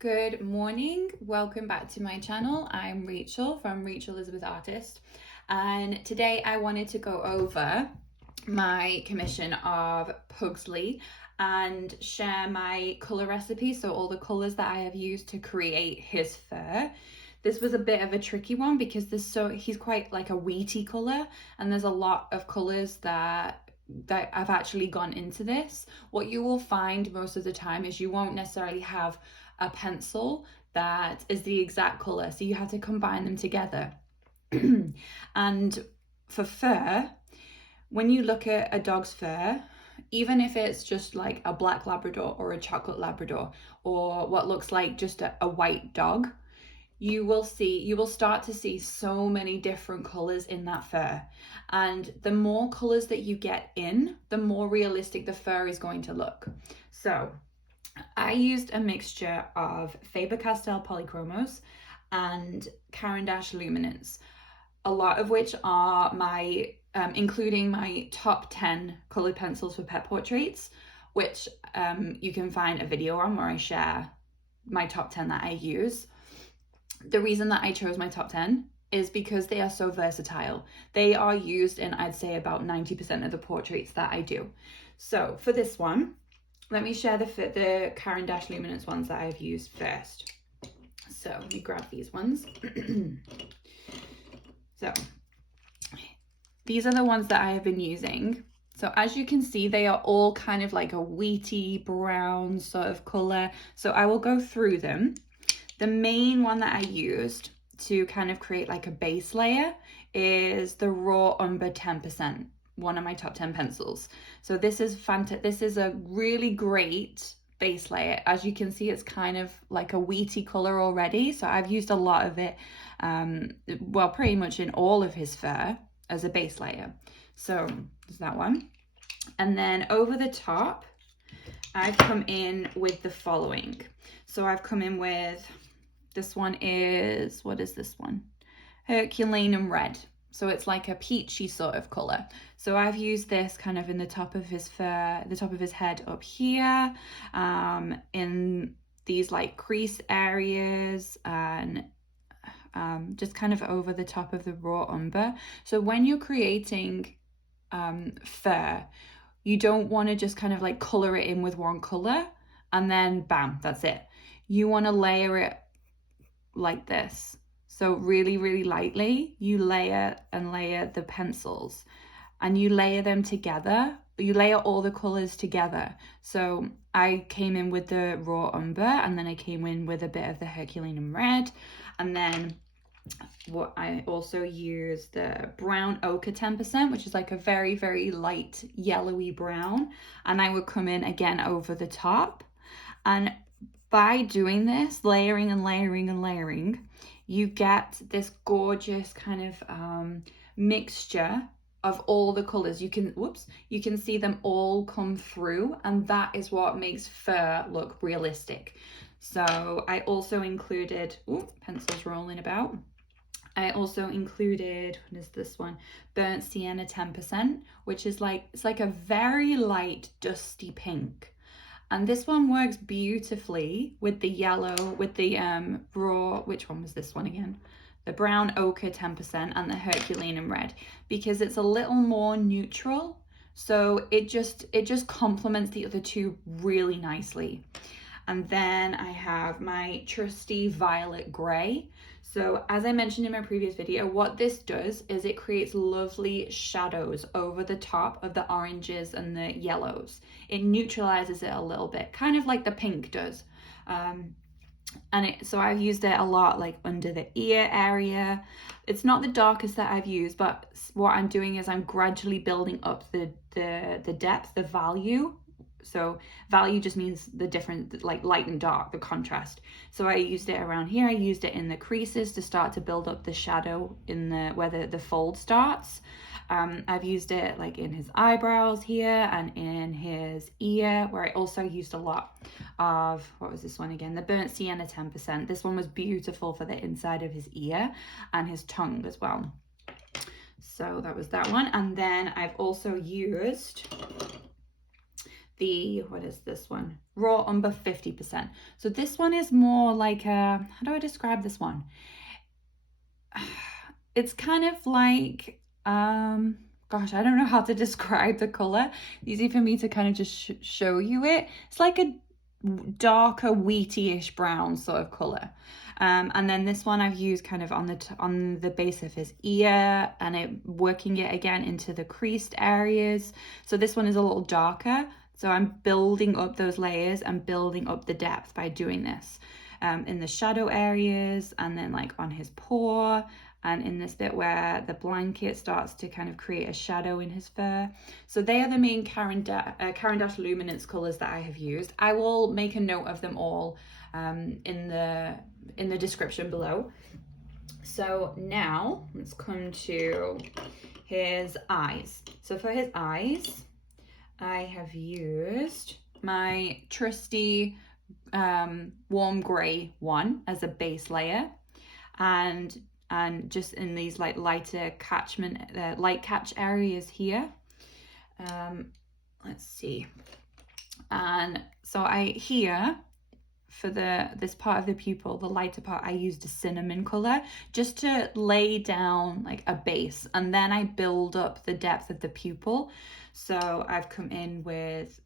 Good morning, welcome back to my channel. I'm Rachel from Rachelizabethartist, and today I wanted to go over my commission of Pugsley and share my colour recipe, so all the colours that I have used to create his fur. This was a bit of a tricky one because he's quite like a wheaty colour, and there's a lot of colours that I've actually gone into this. What you will find most of the time is you won't necessarily have a pencil that is the exact color, so you have to combine them together. And for fur, when you look at a dog's fur, even if it's just like a black Labrador or a chocolate Labrador or what looks like just a white dog, you will start to see so many different colors in that fur. And the more colors that you get in, the more realistic the fur is going to look. So I used a mixture of Faber-Castell Polychromos and Caran d'Ache Luminance, a lot of which are my, including my top 10 colored pencils for pet portraits, which you can find a video on where I share my top 10 that I use. The reason that I chose my top 10 is because they are so versatile. They are used in, I'd say, about 90% of the portraits that I do. So for this one, let me share the Caran d'Ache Luminance ones that I've used first. So let me grab these ones. So these are the ones that I have been using. So as you can see, they are all kind of like a wheaty brown sort of color. So I will go through them. The main one that I used to kind of create like a base layer is the Raw Umber 10%, one of my top 10 pencils. So this is fantastic. This is a really great base layer. As you can see, it's kind of like a wheaty color already. So I've used a lot of it, well, pretty much in all of his fur as a base layer. So there's that one. And then over the top, I've come in with the following. So I've come in with, this one is, what is this one? Herculaneum Red. So it's like a peachy sort of color. So I've used this kind of in the top of his fur, the top of his head up here, in these like crease areas, and just kind of over the top of the raw umber. So when you're creating fur, you don't want to just kind of like color it in with one color and then bam, that's it. You want to layer it like this. So really, really lightly, you layer and layer the pencils, and you layer them together. You layer all the colors together. So I came in with the raw umber, and then I came in with a bit of the Herculaneum Red, and then what I also used the brown ochre 10%, which is like a very, very light yellowy brown, and I would come in again over the top. And by doing this, layering and layering and layering, you get this gorgeous kind of mixture of all the colors. You can see them all come through, and that is what makes fur look realistic. So I also included, pencils rolling about. I also included, what is this one? Burnt Sienna 10%, which is like, it's like a very light dusty pink. And this one works beautifully with the yellow, with the raw, which one was this one again? The brown ochre 10% and the Herculaneum Red, because it's a little more neutral. So it just complements the other two really nicely. And then I have my trusty violet gray. So as I mentioned in my previous video, what this does is it creates lovely shadows over the top of the oranges and the yellows. It neutralizes it a little bit, kind of like the pink does. So I've used it a lot like under the ear area. It's not the darkest that I've used, but what I'm doing is I'm gradually building up the depth, the value. So value just means the different, like light and dark, the contrast. So I used it around here. I used it in the creases to start to build up the shadow in where the fold starts. I've used it like in his eyebrows here and in his ear, where I also used a lot of, what was this one again? The Burnt Sienna 10%. This one was beautiful for the inside of his ear and his tongue as well. So that was that one. And then I've also used what is this one? Raw Umber 50%. So this one is more like a, how do I describe this one? It's kind of like, gosh, I don't know how to describe the color. Easy for me to kind of just show you it. It's like a darker wheaty-ish brown sort of color. And then this one I've used kind of on the base of his ear, and working it again into the creased areas. So this one is a little darker. So I'm building up those layers and building up the depth by doing this in the shadow areas, and then like on his paw, and in this bit where the blanket starts to kind of create a shadow in his fur. So they are the main Caran d'Ache Luminance colors that I have used. I will make a note of them all in the description below. So now let's come to his eyes. So for his eyes, I have used my trusty warm gray one as a base layer, and just in these like lighter light catch areas here. Let's see. And so for this part of the pupil, the lighter part, I used a cinnamon color just to lay down like a base, and then I build up the depth of the pupil. So I've come in with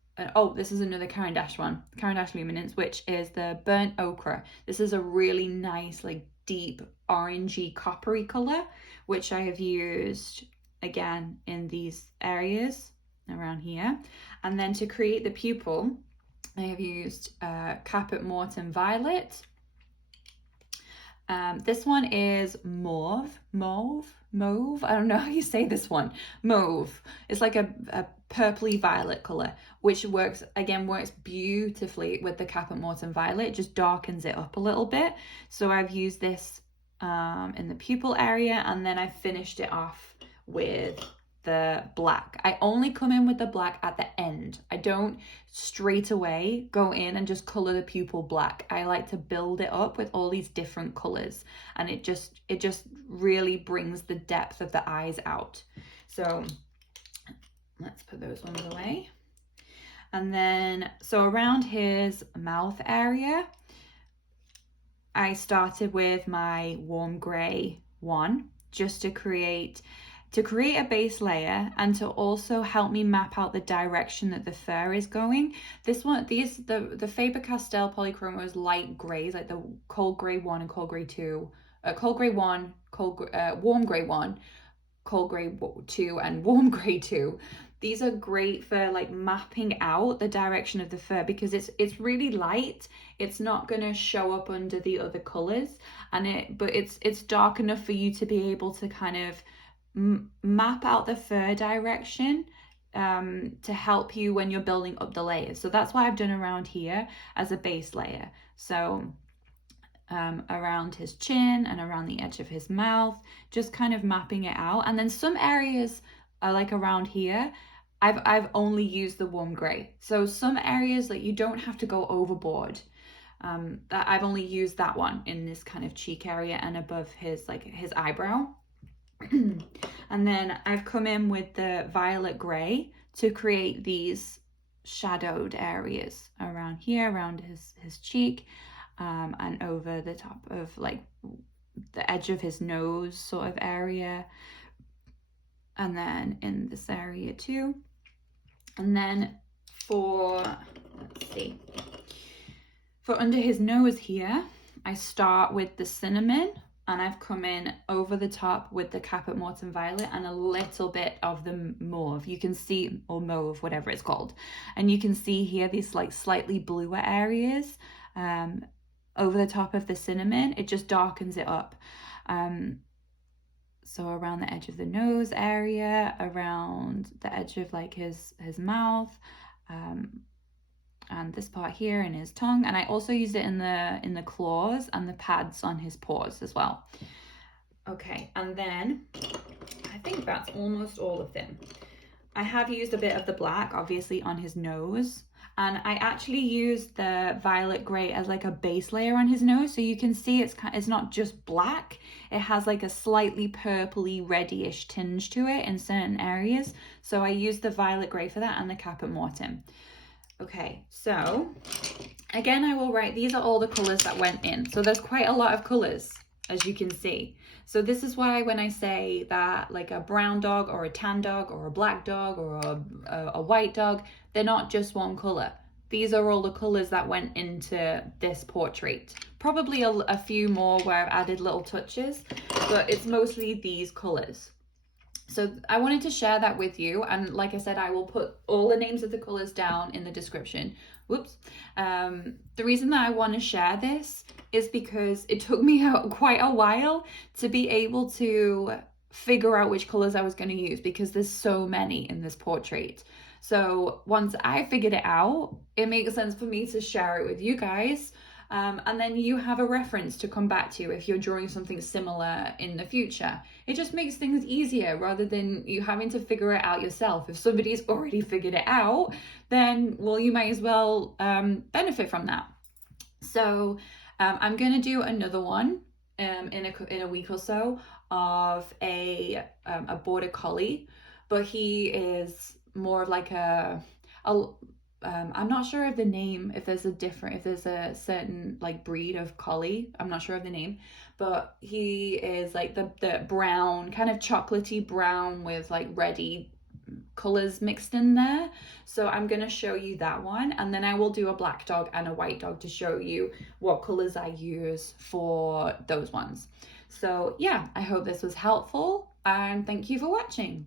this is another Caran d'Ache one, Caran d'Ache Luminance, which is the burnt ochre. This is a really nice like deep orangey coppery color, which I have used again in these areas around here. And then to create the pupil, I have used Caput Mortuum Violet. This one is mauve. I don't know how you say this one. Mauve. It's like a purpley violet color, which works beautifully with the Caput Mortuum Violet. It just darkens it up a little bit. So I've used this in the pupil area, and then I finished it off with the black. I only come in with the black at the end. I don't straight away go in and just color the pupil black. I like to build it up with all these different colors, and it just really brings the depth of the eyes out. So let's put those ones away. And then so around his mouth area, I started with my warm gray one just to create a base layer, and to also help me map out the direction that the fur is going. This one, the Faber-Castell Polychromos light grays, like the cold gray 1 and cold gray 2, cold gray 1, warm gray 1, cold gray 2, and warm gray 2. These are great for like mapping out the direction of the fur, because it's really light. It's not going to show up under the other colors, but it's dark enough for you to be able to kind of map out the fur direction to help you when you're building up the layers. So that's what I've done around here as a base layer. So around his chin and around the edge of his mouth, just kind of mapping it out. And then some areas are like around here, I've only used the warm gray. So some areas that you don't have to go overboard. That I've only used that one in this kind of cheek area and above his eyebrow. And then I've come in with the violet gray to create these shadowed areas around here, around his cheek, and over the top of like the edge of his nose sort of area, and then in this area too. And then for under his nose here, I start with the cinnamon, and I've come in over the top with the Caput Mortuum Violet and a little bit of the mauve. You can see, or mauve, whatever it's called. And you can see here these like slightly bluer areas over the top of the cinnamon. It just darkens it up. So around the edge of the nose area, around the edge of like his mouth, and this part here in his tongue. And I also use it in the claws and the pads on his paws as well. Okay, and then I think that's almost all of them. I have used a bit of the black obviously on his nose, and I actually used the violet gray as like a base layer on his nose. So you can see it's not just black, it has like a slightly purpley reddyish tinge to it in certain areas. So I used the violet gray for that and the Caput Mortuum. Okay, so again, I will write, these are all the colors that went in. So there's quite a lot of colors, as you can see. So this is why when I say that like a brown dog or a tan dog or a black dog or a white dog, they're not just one color. These are all the colors that went into this portrait. Probably a few more where I've added little touches, but it's mostly these colors. So I wanted to share that with you, and like I said, I will put all the names of the colors down in the description. Whoops. The reason that I want to share this is because it took me quite a while to be able to figure out which colors I was going to use, because there's so many in this portrait. So once I figured it out, it makes sense for me to share it with you guys. And then you have a reference to come back to if you're drawing something similar in the future. It just makes things easier rather than you having to figure it out yourself. If somebody's already figured it out, then, well, you might as well benefit from that. So I'm going to do another one in a week or so of a border collie, but he is more of like I'm not sure of the name, if there's a certain like breed of collie. I'm not sure of the name, but he is like the brown, kind of chocolatey brown with like reddy colors mixed in there. So I'm going to show you that one, and then I will do a black dog and a white dog to show you what colors I use for those ones. So yeah, I hope this was helpful, and thank you for watching.